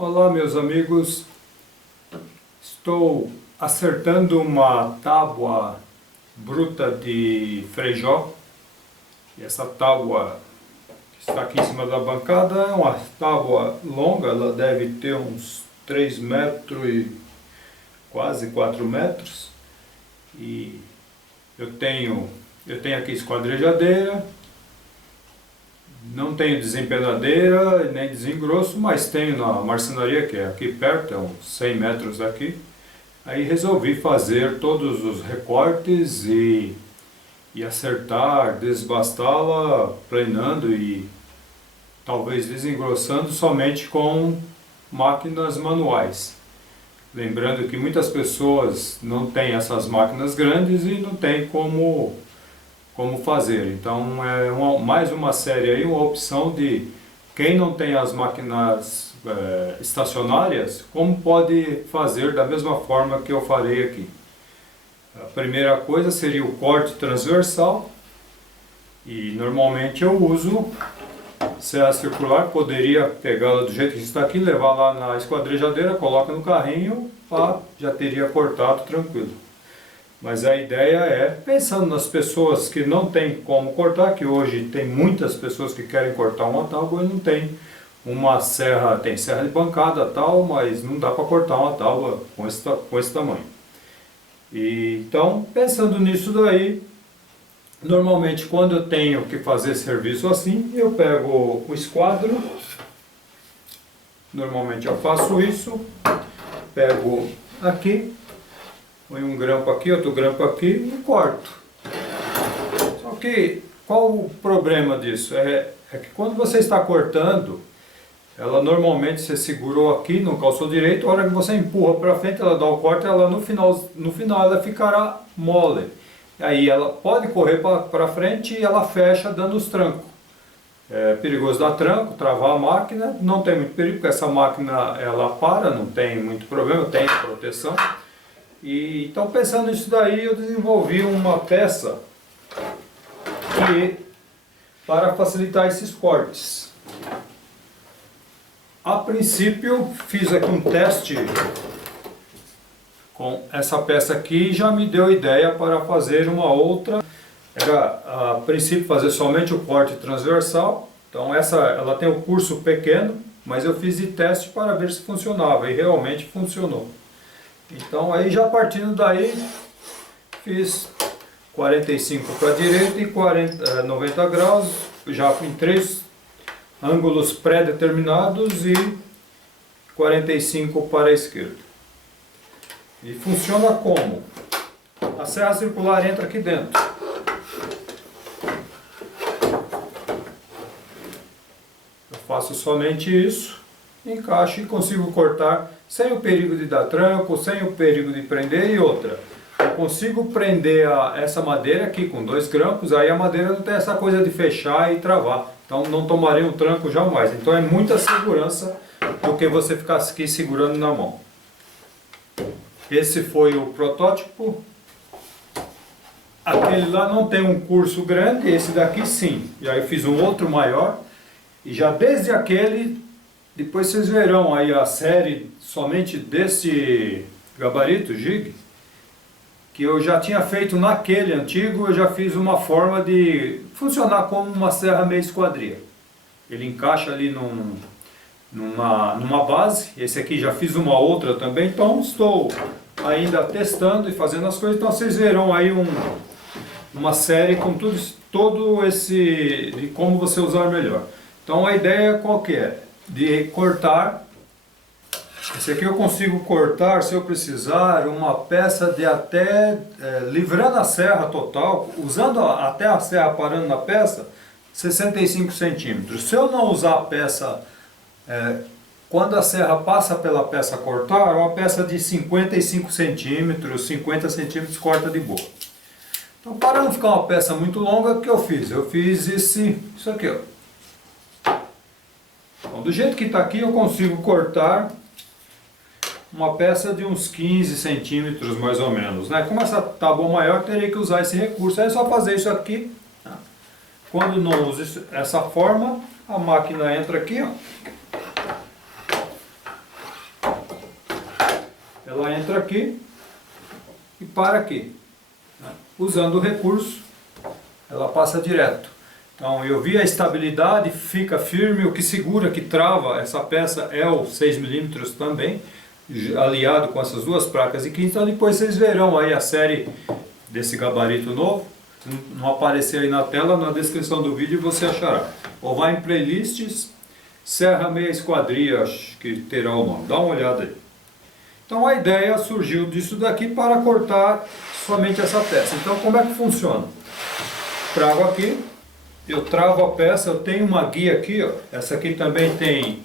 Olá, meus amigos. Estou acertando uma tábua bruta de Frejó. E essa tábua que está aqui em cima da bancada é uma tábua longa, ela deve ter uns 3 metros e quase 4 metros. E eu tenho aqui esquadrejadeira. Não tenho desempenadeira nem desengrosso, mas tenho na marcenaria, que é aqui perto, é uns 100 metros daqui. Aí resolvi fazer todos os recortes e acertar, desbastá-la, planando e talvez desengrossando somente com máquinas manuais. Lembrando que muitas pessoas não têm essas máquinas grandes e não tem como fazer. Então é mais uma série aí, uma opção de quem não tem as máquinas estacionárias, como pode fazer da mesma forma que eu farei aqui. A primeira coisa seria o corte transversal, e normalmente eu uso serra circular. Poderia pegá-la do jeito que está aqui, levar lá na esquadrejadeira, coloca no carrinho, já teria cortado tranquilo. Mas a ideia é, pensando nas pessoas que não tem como cortar, que hoje tem muitas pessoas que querem cortar uma tábua e não tem uma serra, tem serra de bancada tal, mas não dá para cortar uma tábua com esse tamanho. Então, pensando nisso daí, normalmente quando eu tenho que fazer serviço assim, eu pego o esquadro, normalmente eu faço isso, pego aqui, põe um grampo aqui, outro grampo aqui e corto. Só que, qual o problema disso? É que quando você está cortando, ela normalmente você segurou aqui, não calçou direito, a hora que você empurra para frente, ela dá o corte, ela no final ela ficará mole. Aí ela pode correr para frente e ela fecha dando os trancos. É perigoso dar tranco, travar a máquina, não tem muito perigo, porque essa máquina ela para, não tem muito problema, tem proteção. Então, pensando nisso daí, eu desenvolvi uma peça para facilitar esses cortes. A princípio, fiz aqui um teste com essa peça aqui e já me deu ideia para fazer uma outra. Era, a princípio, fazer somente o corte transversal. Então, ela tem um curso pequeno, mas eu fiz de teste para ver se funcionava, e realmente funcionou. Então aí já partindo daí, fiz 45 para a direita e 90 graus, já em 3 ângulos pré-determinados e 45 para a esquerda. E funciona como? A serra circular entra aqui dentro. Eu faço somente isso, encaixo e consigo cortar sem o perigo de dar tranco, sem o perigo de prender. E outra, eu consigo prender essa madeira aqui com 2 grampos, aí a madeira não tem essa coisa de fechar e travar. Então não tomaria um tranco jamais. Então é muita segurança do que você ficar aqui segurando na mão. Esse foi o protótipo. Aquele lá não tem um curso grande, esse daqui sim. E aí eu fiz um outro maior. E já desde aquele, depois vocês verão aí a série somente desse gabarito jig, que eu já tinha feito naquele antigo. Eu já fiz uma forma de funcionar como uma serra meia esquadria. Ele encaixa ali numa base. Esse aqui já fiz uma outra também, então estou ainda testando e fazendo as coisas. Então vocês verão aí uma série com todo esse de como você usar melhor. Então a ideia qual que é? De cortar. Esse aqui eu consigo cortar, se eu precisar, uma peça de até, livrando a serra total, usando até a serra parando na peça, 65 centímetros. Se eu não usar a peça, quando a serra passa pela peça a cortar, uma peça de 55 centímetros, 50 centímetros corta de boa. Então, para não ficar uma peça muito longa, o que eu fiz? Eu fiz isso aqui, ó. Então, do jeito que está aqui, eu consigo cortar uma peça de uns 15 centímetros mais ou menos, né? Como essa tábua maior, teria que usar esse recurso. Aí é só fazer isso aqui. Tá? Quando não usa essa forma, a máquina entra aqui, ó. ela entra aqui e para aqui. Usando o recurso, ela passa direto. Então eu vi a estabilidade, fica firme, o que segura, que trava essa peça é o 6mm também, aliado com essas duas placas de 15. Então depois vocês verão aí a série desse gabarito novo. Não aparecer aí na tela, na descrição do vídeo você achará. Ou vai em playlists, Serra Meia Esquadria, acho que terá o nome, dá uma olhada aí. Então a ideia surgiu disso daqui para cortar somente essa peça. Então como é que funciona? Trago aqui, eu travo a peça, eu tenho uma guia aqui, ó. Essa aqui também tem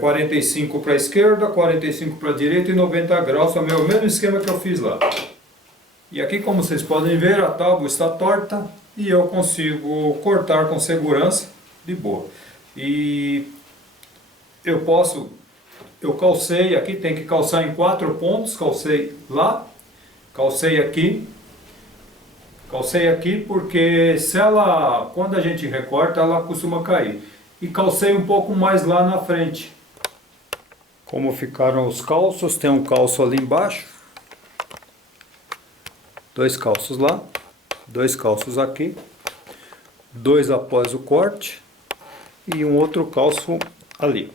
45 para a esquerda, 45 para a direita e 90 graus, é o mesmo esquema que eu fiz lá. E aqui, como vocês podem ver, a tábua está torta e eu consigo cortar com segurança, de boa. E eu calcei aqui, tem que calçar em 4 pontos, calcei lá, calcei aqui porque quando a gente recorta, ela costuma cair. E calcei um pouco mais lá na frente. Como ficaram os calços, tem um calço ali embaixo. 2 calços lá, 2 calços aqui, 2 após o corte e um outro calço ali.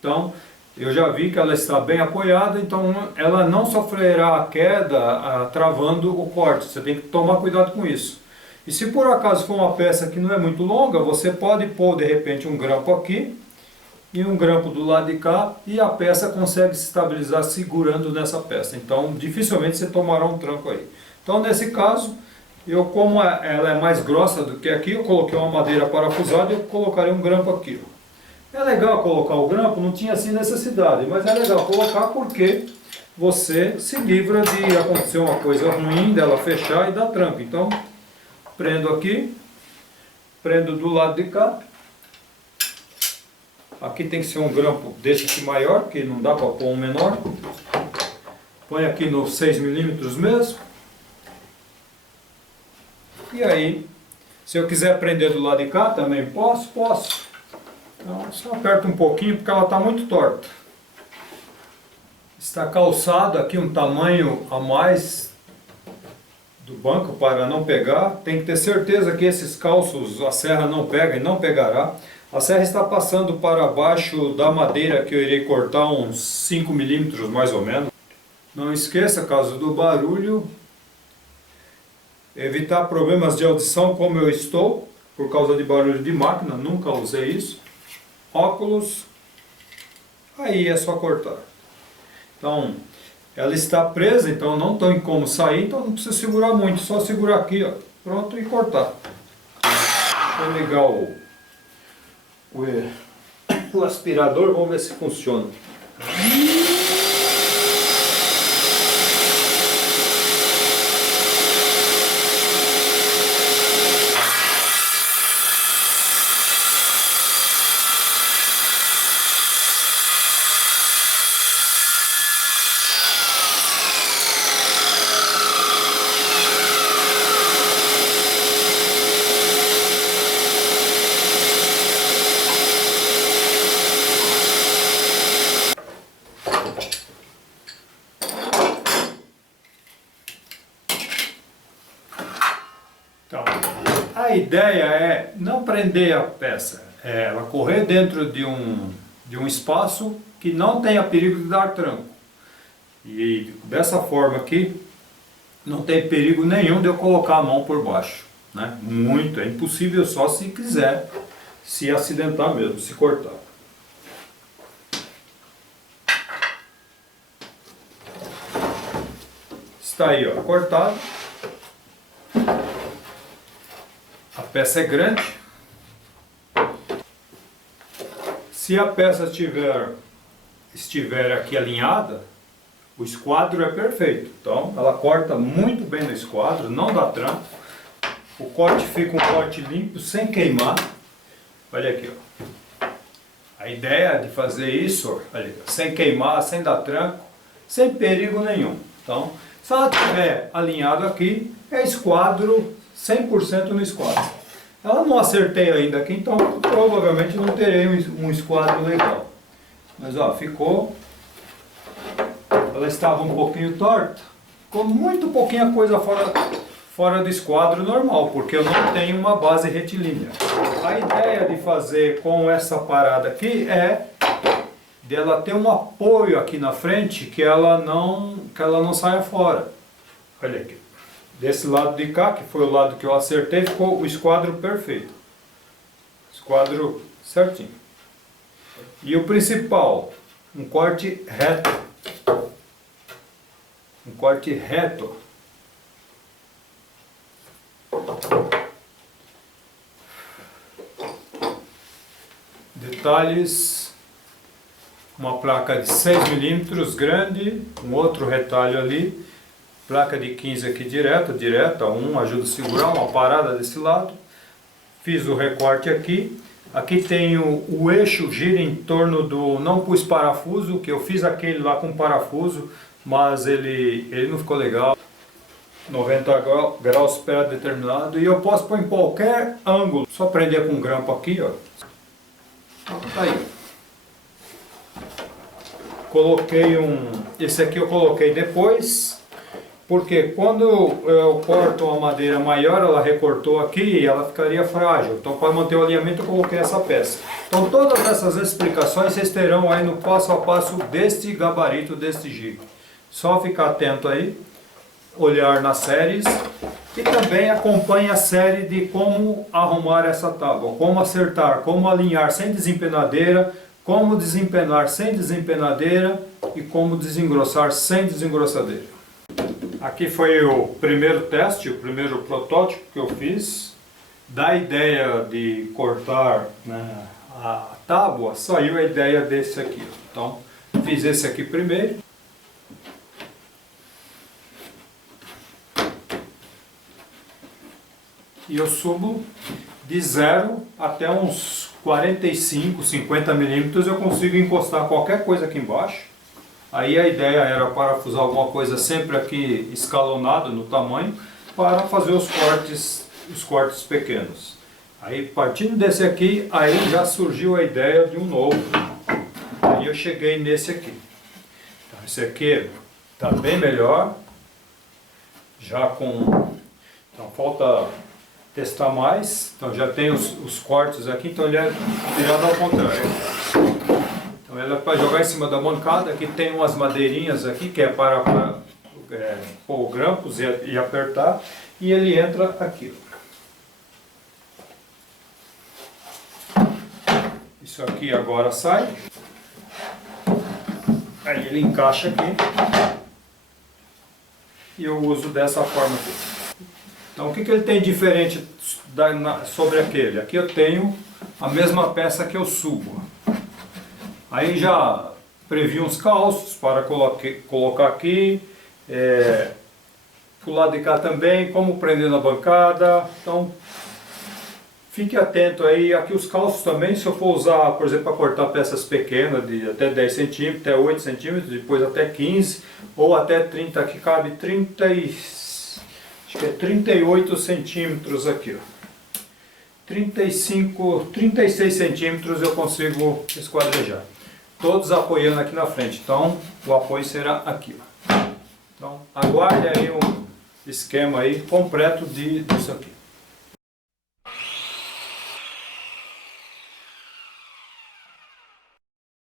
Então, eu já vi que ela está bem apoiada, então ela não sofrerá queda travando o corte. Você tem que tomar cuidado com isso. E se por acaso for uma peça que não é muito longa, você pode pôr de repente um grampo aqui e um grampo do lado de cá e a peça consegue se estabilizar segurando nessa peça. Então dificilmente você tomará um tranco aí. Então nesse caso, como ela é mais grossa do que aqui, eu coloquei uma madeira parafusada e eu colocarei um grampo aqui. É legal colocar o grampo, não tinha assim necessidade, mas é legal colocar porque você se livra de acontecer uma coisa ruim, dela fechar e dar tranco. Então, prendo aqui, prendo do lado de cá. Aqui tem que ser um grampo desse aqui maior, porque não dá para pôr um menor. Põe aqui no 6mm mesmo. E aí, se eu quiser prender do lado de cá, também posso. Então, só aperto um pouquinho, porque ela está muito torta. Está calçado aqui um tamanho a mais do banco para não pegar. Tem que ter certeza que esses calços a serra não pega e não pegará. A serra está passando para baixo da madeira que eu irei cortar uns 5mm mais ou menos. Não esqueça, caso do barulho, evitar problemas de audição como eu estou, por causa de barulho de máquina, nunca usei isso. Óculos, aí é só cortar. Então, ela está presa, então não tem como sair, então não precisa segurar muito, só segurar aqui, ó, pronto, e cortar. Vou ligar o aspirador, vamos ver se funciona. Então, a ideia é não prender a peça, é ela correr dentro de um espaço que não tenha perigo de dar tranco. E dessa forma aqui, não tem perigo nenhum de eu colocar a mão por baixo, né? É impossível só se quiser se acidentar mesmo, se cortar. Está aí, ó, cortado. A peça é grande. Se a peça estiver aqui alinhada, o esquadro é perfeito. Então ela corta muito bem no esquadro, não dá tranco. O corte fica um corte limpo, sem queimar. Olha aqui, ó. A ideia de fazer isso, olha, sem queimar, sem dar tranco, sem perigo nenhum. Então, se ela estiver alinhado aqui, é esquadro 100% no esquadro. Ela não acertei ainda aqui, então provavelmente não terei um esquadro legal. Mas ó, ficou ela estava um pouquinho torta, ficou muito pouquinha coisa fora do esquadro normal, porque eu não tenho uma base retilínea. A ideia de fazer com essa parada aqui é dela ter um apoio aqui na frente que ela não saia fora. Olha aqui. Desse lado de cá, que foi o lado que eu acertei, ficou o esquadro perfeito. Esquadro certinho. E o principal, um corte reto. Um corte reto. Detalhes, uma placa de 6 milímetros grande, um outro retalho ali, placa de 15 aqui direta, ajuda a segurar, uma parada desse lado. Fiz o recorte aqui. Aqui tem o eixo, gira em torno do... Não pus parafuso, que eu fiz aquele lá com parafuso, mas ele não ficou legal. 90 graus pré-determinado, e eu posso pôr em qualquer ângulo. Só prender com um grampo aqui, ó. Tá aí. Coloquei esse aqui eu coloquei depois, porque quando eu corto uma madeira maior, ela recortou aqui e ela ficaria frágil. Então, para manter o alinhamento, eu coloquei essa peça. Então, todas essas explicações vocês terão aí no passo a passo deste gabarito, deste jig. Só ficar atento aí, olhar nas séries e também acompanhe a série de como arrumar essa tábua, como acertar, como alinhar sem desempenadeira, como desempenar sem desempenadeira e como desengrossar sem desengrossadeira. Aqui foi o primeiro teste, o primeiro protótipo que eu fiz. Da ideia de cortar, né, a tábua, saiu a ideia desse aqui. Então, fiz esse aqui primeiro. E eu subo de 0 até uns 45, 50 milímetros, eu consigo encostar qualquer coisa aqui embaixo. Aí a ideia era parafusar alguma coisa sempre aqui escalonado no tamanho, para fazer os cortes pequenos. Aí partindo desse aqui, aí já surgiu a ideia de um novo. Aí eu cheguei nesse aqui. Então, esse aqui está bem melhor, já com... Então falta testar mais. Então já tem os cortes aqui, então ele é virado ao contrário. Então ela é para jogar em cima da bancada. Aqui tem umas madeirinhas aqui que é para pôr grampos e apertar, e ele entra aqui. Isso aqui agora sai, aí ele encaixa aqui e eu uso dessa forma aqui. Então o que ele tem diferente sobre aquele? Aqui eu tenho a mesma peça que eu subo. Aí já previ uns calços para colocar aqui, pro lado de cá também, como prender na bancada. Então fique atento aí. Aqui os calços também, se eu for usar, por exemplo, para cortar peças pequenas de até 10 centímetros, até 8 centímetros, depois até 15 ou até 30, aqui cabe 38 centímetros aqui, ó. 36 centímetros eu consigo esquadrejar. Todos apoiando aqui na frente, então o apoio será aqui, ó. Então aguarde aí um esquema aí completo disso aqui.